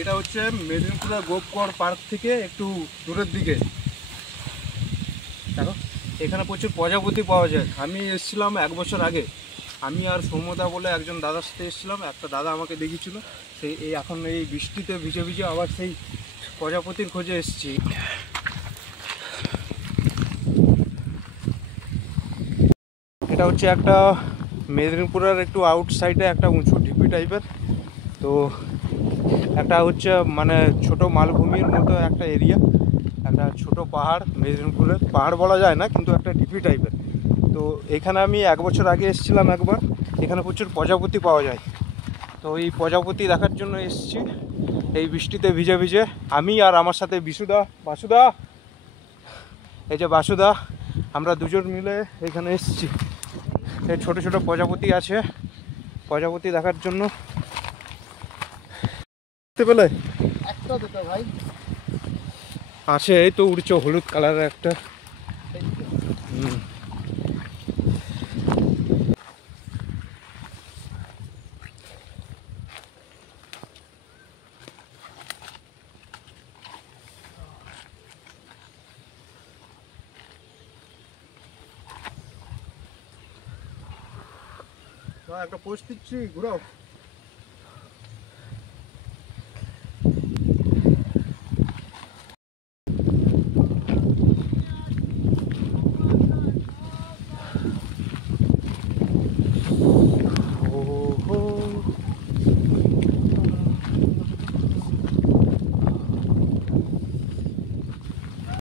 এটা হচ্ছে মেদিনীপুরের গোপগড় পার্ক থেকে একটু দূরের দিকে। দেখো এখানে প্রচুর প্রজাপতি পাওয়া যায়। আমি এসেছিলাম 1 বছর আগে, আমি আর সৌম্যদা বলে একজন দাদার সাথে এসেছিলাম। একটা দাদা আমাকে দেখিয়েছিল, সেই এখন এই বৃষ্টিতে ভিজে ভিজে আবার সেই প্রজাপতির খোঁজে এসেছি। এটা হচ্ছে একটা মেদিনীপুরের একটু আউটসাইডে একটা উঁচু ঢিপি টাইপের। তো একটা হচ্ছে মানে ছোট মালভূমির মতো একটা এরিয়া, একটা ছোট পাহাড়। মেদিনীপুরের পাহাড় বলা যায় না, কিন্তু একটা ঢিপি টাইপের। তো এখানে আমি 1 বছর আগে এসেছিলাম একবার। এখানে প্রচুর প্রজাপতি পাওয়া যায়। তো এই প্রজাপতি দেখার জন্য এসেছি এই বৃষ্টিতে ভিজে ভিজে। আমি আর আমার সাথে বাসুদা, এই যে বাসুদা, আমরা দুজন মিলে এখানে এসেছি। এই ছোট ছোট প্রজাপতি আছে, প্রজাপতি দেখার জন্য। দেখতে পেলে একটা দুটো ভাই আছে, এই তো উড়ছে হলুদ কালারের একটা। একটা পোস্ট দিচ্ছি, ঘুরাও।